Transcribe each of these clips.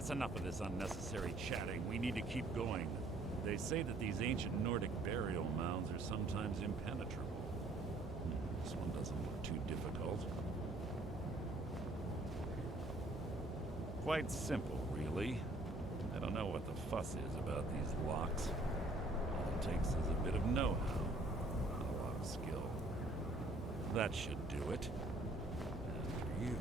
That's enough of this unnecessary chatting. We need to keep going. They say that these ancient Nordic burial mounds are sometimes impenetrable. This one doesn't look too difficult. Quite simple, really. I don't know what the fuss is about these locks. All it takes is a bit of know-how, not a lot of skill. That should do it. After you.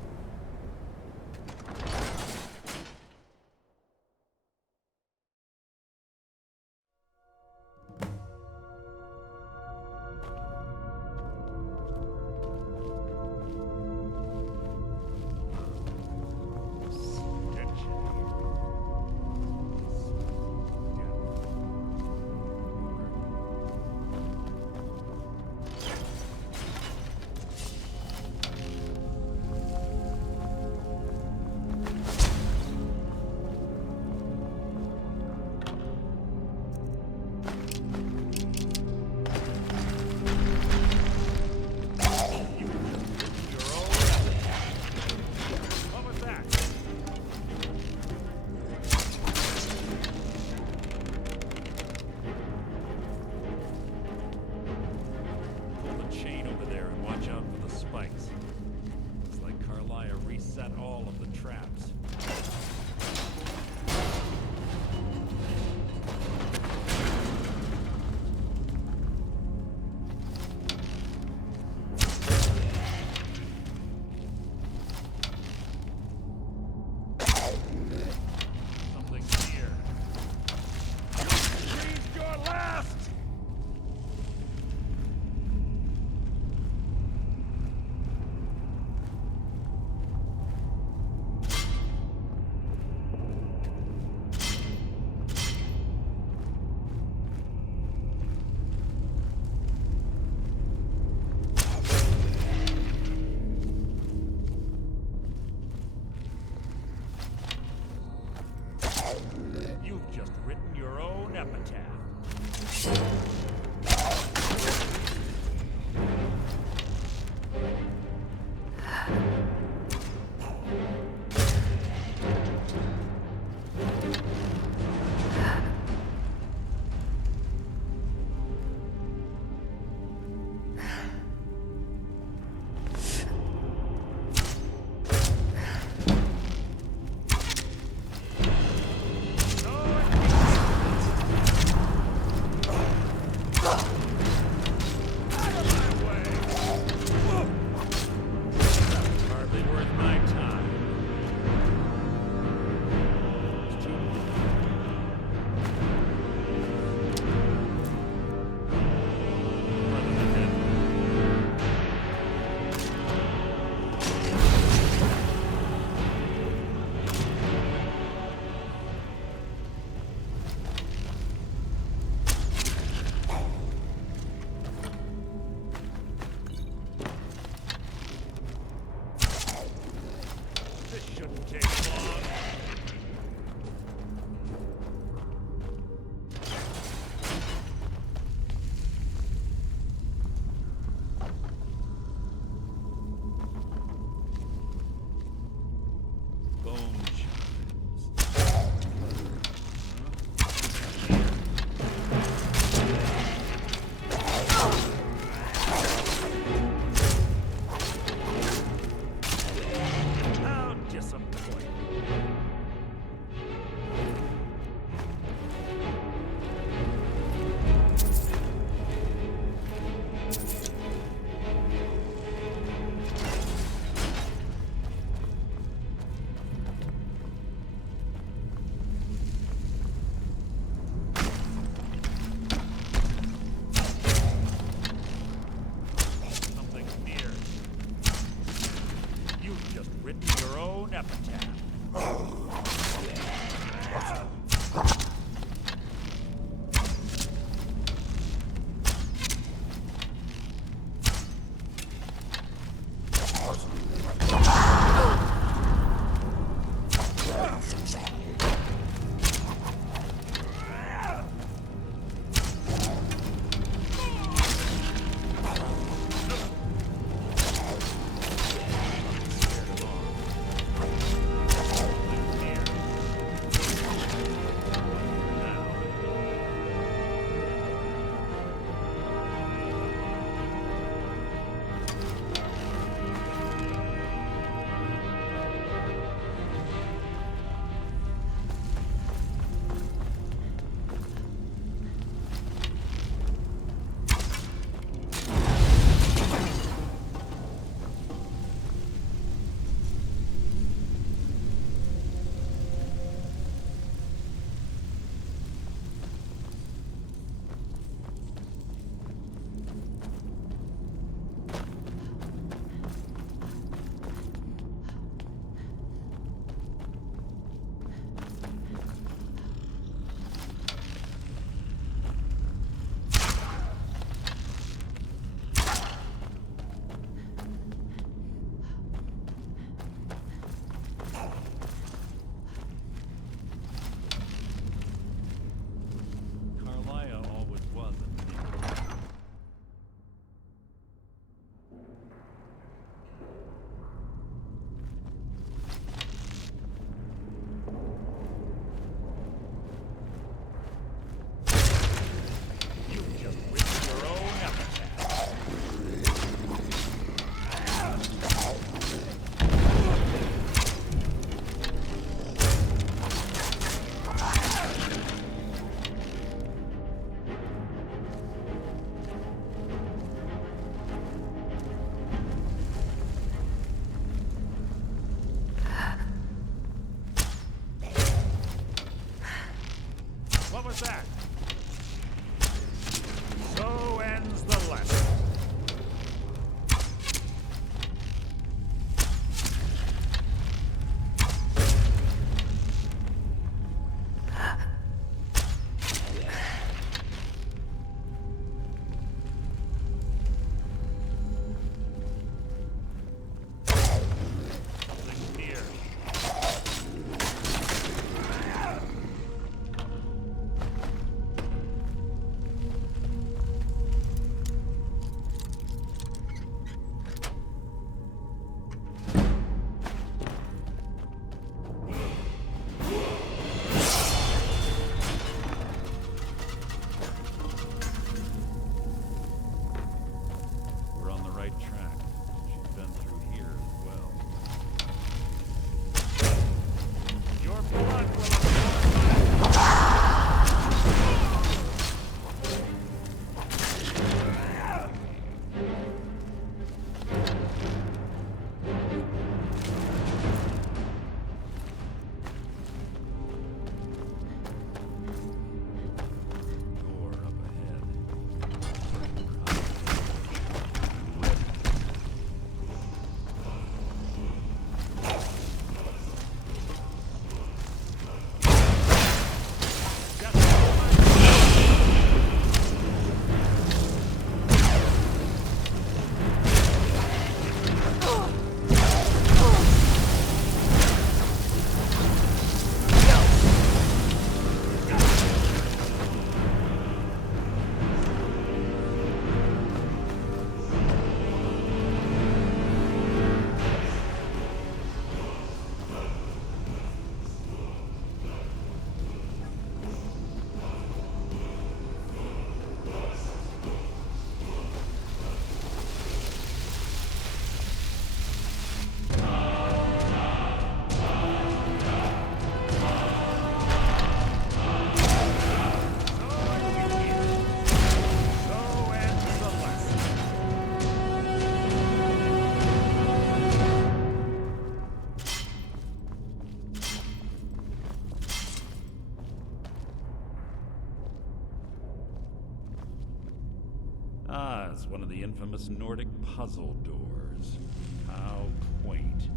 It's one of the infamous Nordic puzzle doors. How quaint.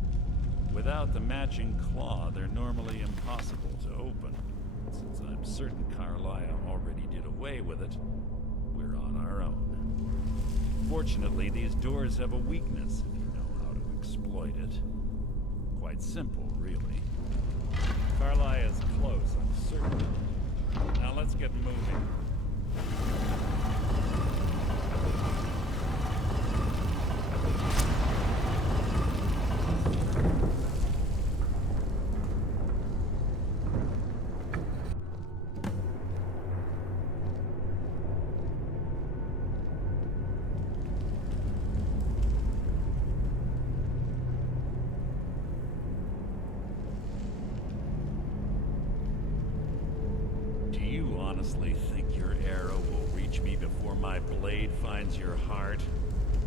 Without the matching claw, they're normally impossible to open. Since I'm certain Carlia already did away with it, we're on our own. Fortunately, these doors have a weakness if you know how to exploit it. Quite simple, really. Carlia is close, I'm certain. Now let's get moving. Honestly think your arrow will reach me before my blade finds your heart?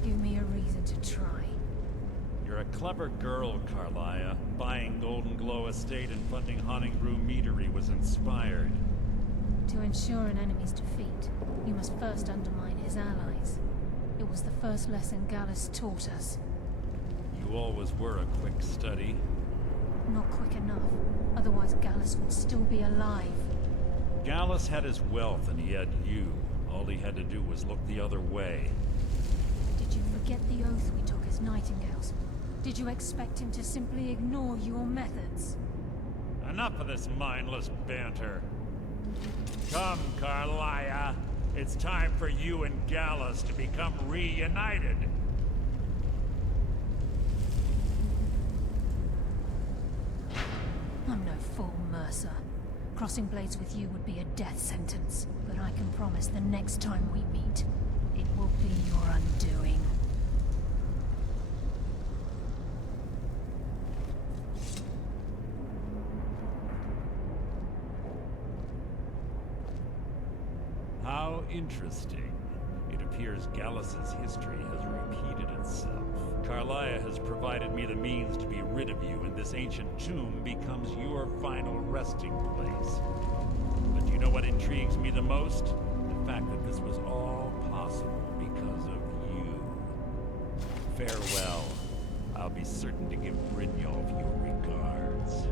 Give me a reason to try. You're a clever girl, Carlia. Buying Golden Glow Estate and funding Honningbrew Meadery was inspired. To ensure an enemy's defeat, you must first undermine his allies. It was the first lesson Gallus taught us. You always were a quick study. Not quick enough, otherwise Gallus would still be alive. Gallus had his wealth and he had you. All he had to do was look the other way. Did you forget the oath we took as Nightingales? Did you expect him to simply ignore your methods? Enough of this mindless banter. Come, Carlia. It's time for you and Gallus to become reunited. I'm no fool, Mercer. Crossing blades with you would be a death sentence, but I can promise the next time we meet, it will be your undoing. How interesting. It appears Gallus's history has repeated itself. Carlia has provided me the means to be rid of you, and this ancient tomb becomes your final resting place. But you know what intrigues me the most? The fact that this was all possible because of you. Farewell. I'll be certain to give Brynjolf your regards.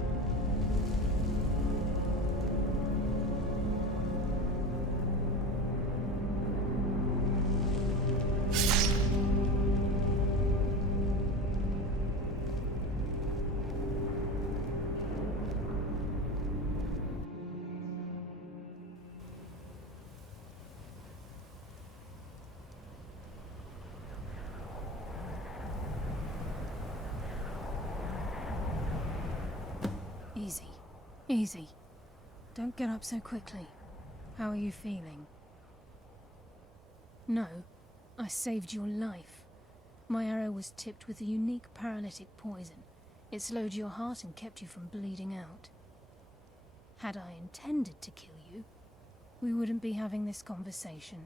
Easy. Easy. Don't get up so quickly. How are you feeling? No, I saved your life. My arrow was tipped with a unique paralytic poison. It slowed your heart and kept you from bleeding out. Had I intended to kill you, we wouldn't be having this conversation.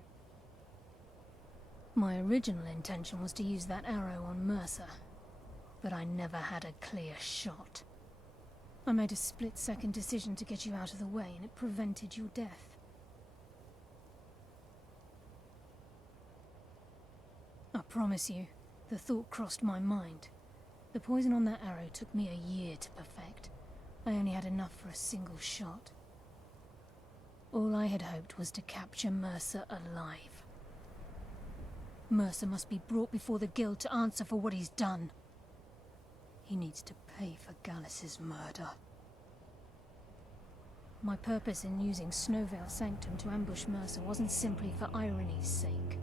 My original intention was to use that arrow on Mercer, but I never had a clear shot. I made a split-second decision to get you out of the way, and it prevented your death. I promise you, the thought crossed my mind. The poison on that arrow took me a year to perfect. I only had enough for a single shot. All I had hoped was to capture Mercer alive. Mercer must be brought before the Guild to answer for what he's done. He needs to pay for Gallus's murder. My purpose in using Snow Veil Sanctum to ambush Mercer wasn't simply for irony's sake.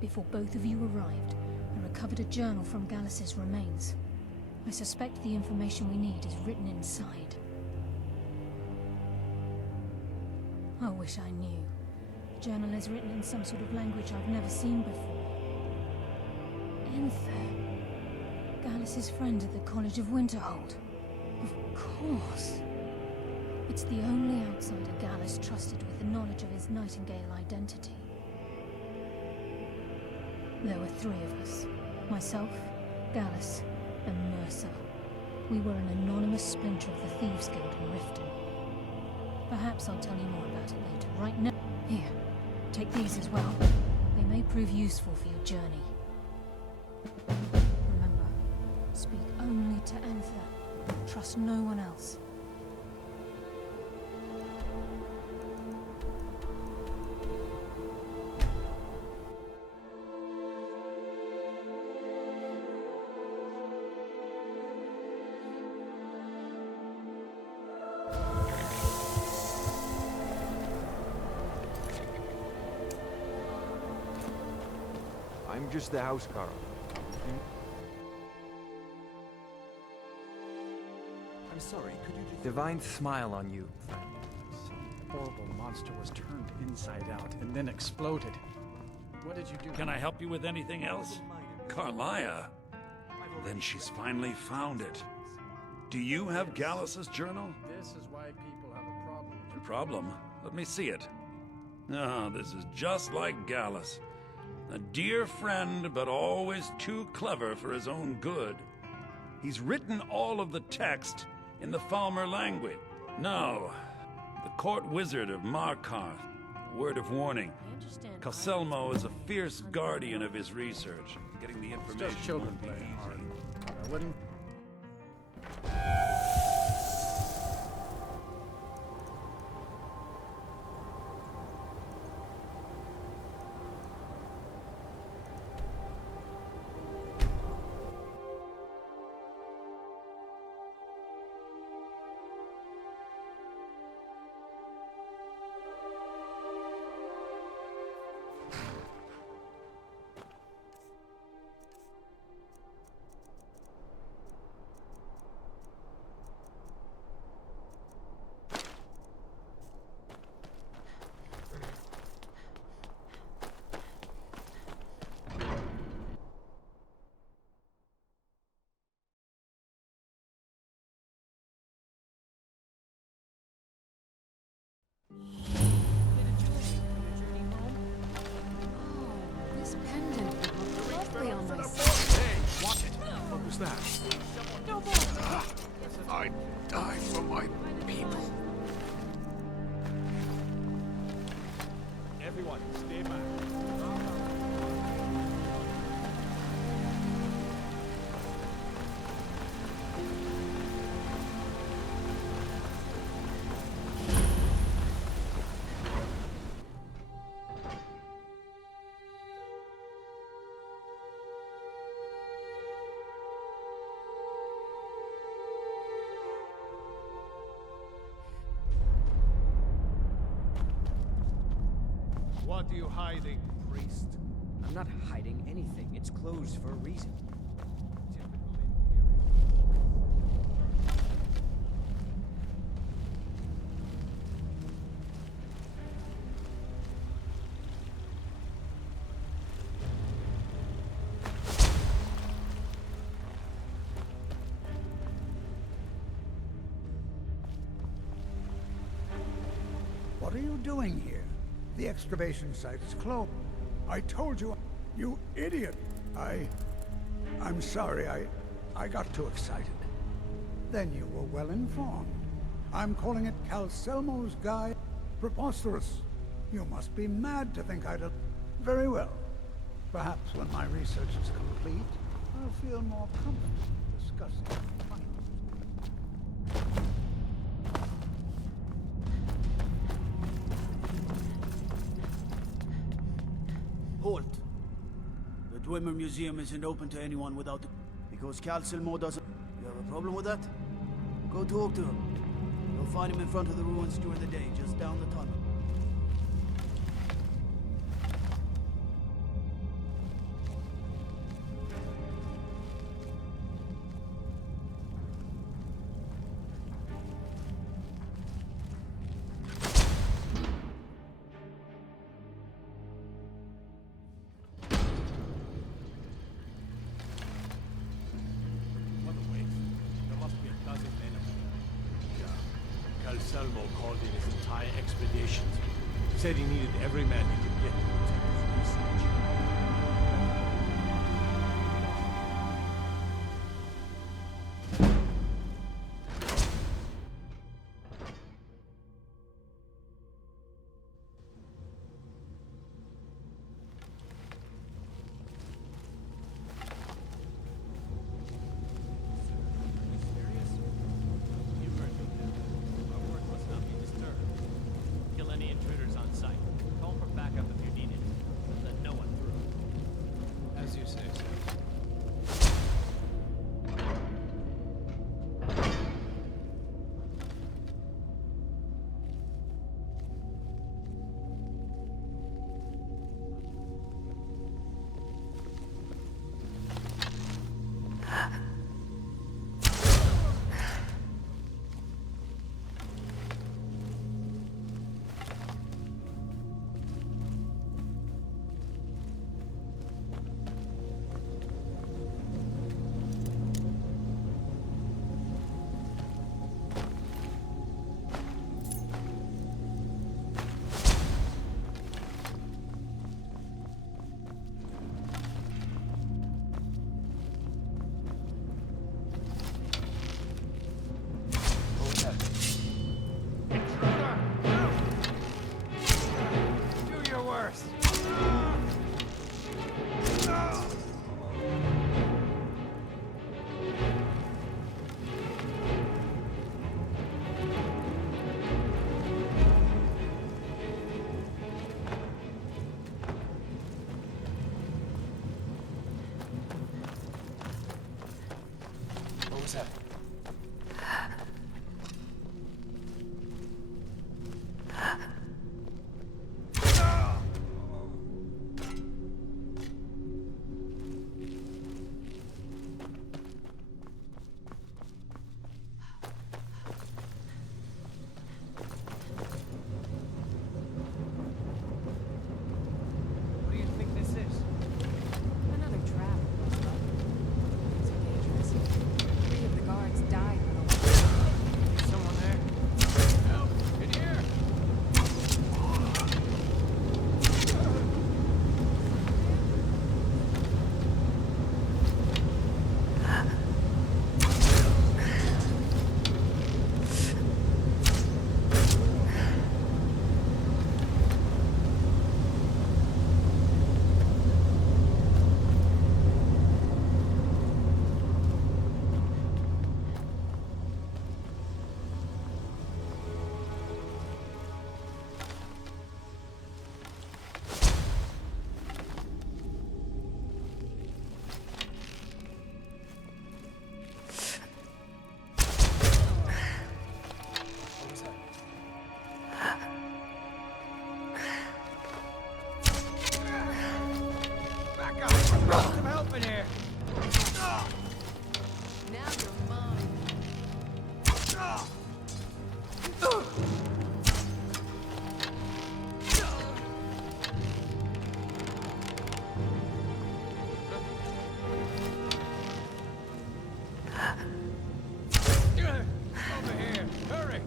Before both of you arrived, I recovered a journal from Gallus's remains. I suspect the information we need is written inside. I wish I knew. The journal is written in some sort of language I've never seen before. Enther. Gallus's friend at the College of Winterhold. Of course. It's the only outsider Gallus trusted with the knowledge of his Nightingale identity. There were three of us. Myself, Gallus, and Mercer. We were an anonymous splinter of the Thieves Guild in Riften. Perhaps I'll tell you more about it later. Right now, here, take these as well. They may prove useful for your journey. Remember, speak only to Anther. Trust no one else. I'm just the housecarl. I'm sorry, could you just... Divine smile on you, friend. Some horrible monster was turned inside out and then exploded. What did you do? Can I help you with anything else? Carlia? Then she's finally found it. Do you have Gallus's journal? This is why people have a problem with A your... problem? Let me see it. Ah, this is just like Gallus. A dear friend, but always too clever for his own good. He's written all of the text in the Falmer language. No, the court wizard of Markarth. Word of warning. Calselmo is a fierce guardian of his research. Getting the information Just children won't be playing hard. easy. I wouldn't... This pendant would look lovely on myself. Hey, watch it! What was that? I die for my people. Everyone, stay back. What are you hiding, priest? I'm not hiding anything. It's closed for a reason. What are you doing here? The excavation site is closed. I told you, you idiot. I'm sorry, I got too excited. Then you were well informed. I'm calling it Calselmo's Guide. Preposterous. You must be mad to think I'd... Very well. Perhaps when my research is complete, I'll feel more comfortable discussing the findings. Halt! The Dwemer Museum isn't open to anyone without the... Because Calselmo doesn't... You have a problem with that? Go talk to him. You'll find him in front of the ruins during the day, just down the tunnel. What a waste. There must be a dozen men of them. Yeah. Calselmo called in his entire expeditions. Said he needed every man he could get to protect his research. was that? What do you think this is? Another trap. Things are dangerous. 3 of the guards died when the Someone there? Help! In here! What was that? Back up! Some help in here! Now you're mine. Over here! Hurry!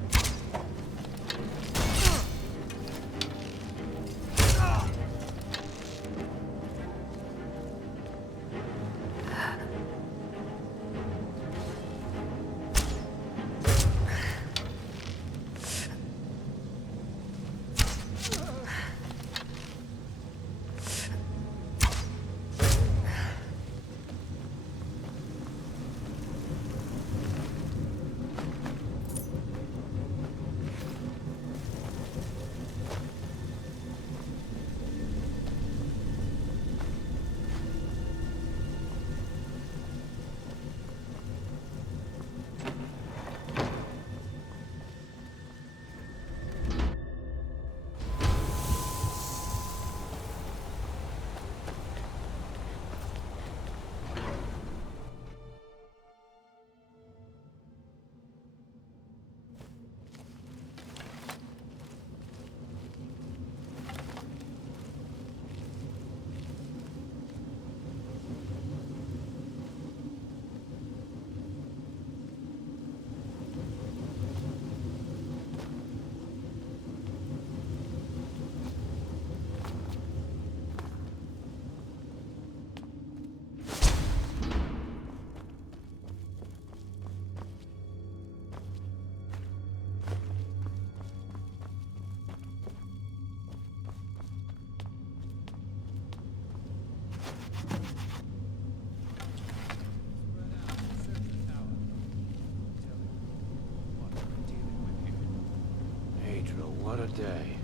Adriel, what a day.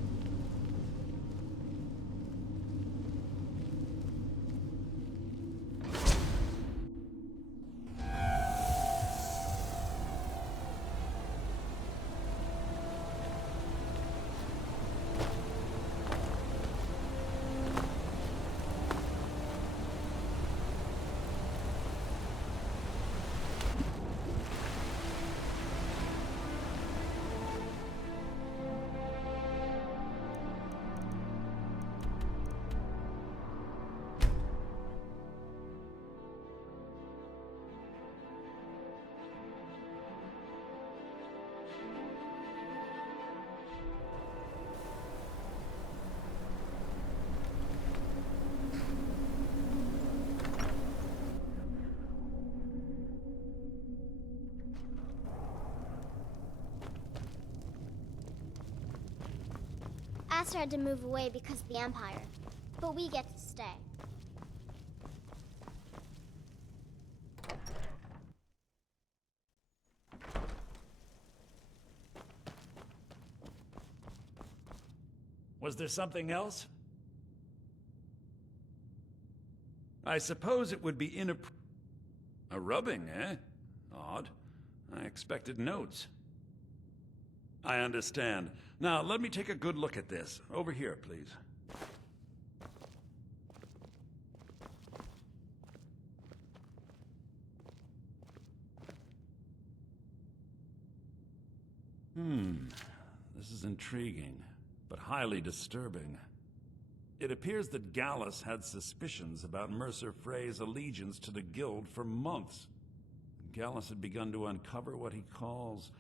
Aster had to move away because of the Empire, but we get to stay. Was there something else? I suppose it would be a rubbing, eh? Odd. I expected notes. I understand. Now, let me take a good look at this. Over here, please. This is intriguing, but highly disturbing. It appears that Gallus had suspicions about Mercer Frey's allegiance to the Guild for months. Gallus had begun to uncover what he calls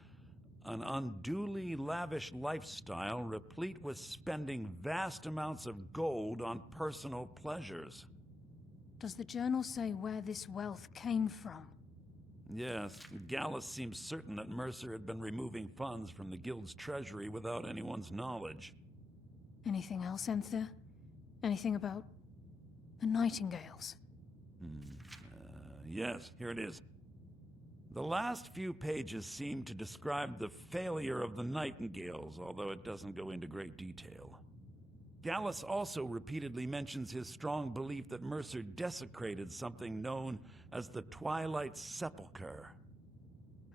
an unduly lavish lifestyle replete with spending vast amounts of gold on personal pleasures. Does the journal say where this wealth came from? Yes, Gallus seems certain that Mercer had been removing funds from the Guild's treasury without anyone's knowledge. Anything else, Enther? Anything about the Nightingales? Yes, here it is. The last few pages seem to describe the failure of the Nightingales, although it doesn't go into great detail. Gallus also repeatedly mentions his strong belief that Mercer desecrated something known as the Twilight Sepulchre.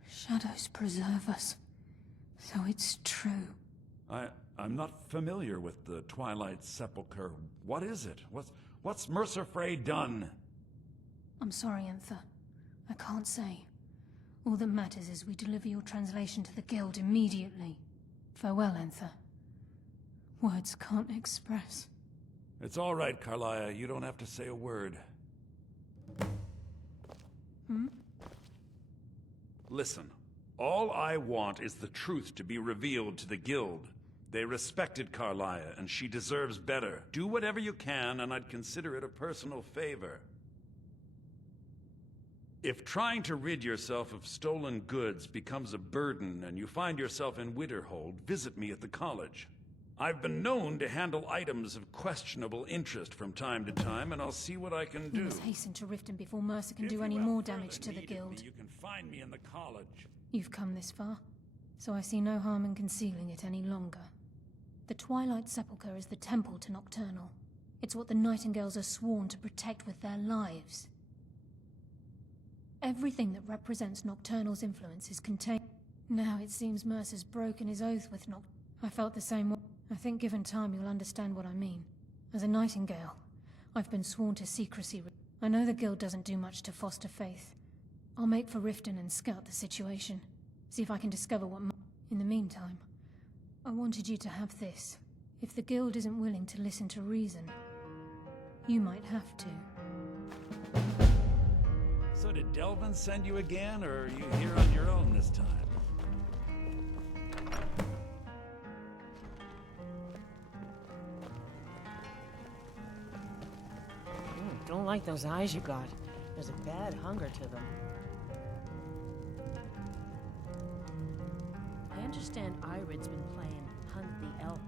Shadows preserve us. So it's true. I'm not familiar with the Twilight Sepulchre. What is it? What's Mercer Frey done? I'm sorry, Enther. I can't say. All that matters is we deliver your translation to the Guild immediately. Farewell, Enther. Words can't express. It's all right, Carlia. You don't have to say a word. Listen, all I want is the truth to be revealed to the Guild. They respected Carlia, and she deserves better. Do whatever you can, and I'd consider it a personal favor. If trying to rid yourself of stolen goods becomes a burden and you find yourself in Winterhold, visit me at the college. I've been known to handle items of questionable interest from time to time, and I'll see what I can do. You must hasten to Riften before Mercer can do any more damage to the Guild. You can find me in the college. You've come this far, so I see no harm in concealing it any longer. The Twilight Sepulchre is the temple to Nocturnal. It's what the Nightingales are sworn to protect with their lives. Everything that represents Nocturnal's influence is contained. Now it seems Mercer's broken his oath with Nocturnal. I felt the same way. I think given time you'll understand what I mean. As a Nightingale, I've been sworn to secrecy. I know the Guild doesn't do much to foster faith. I'll make for Riften and scout the situation. See if I can discover what... In the meantime, I wanted you to have this. If the Guild isn't willing to listen to reason, you might have to. So did Delvin send you again, or are you here on your own this time? Don't like those eyes you got. There's a bad hunger to them. I understand Irid's been playing Hunt the Elk.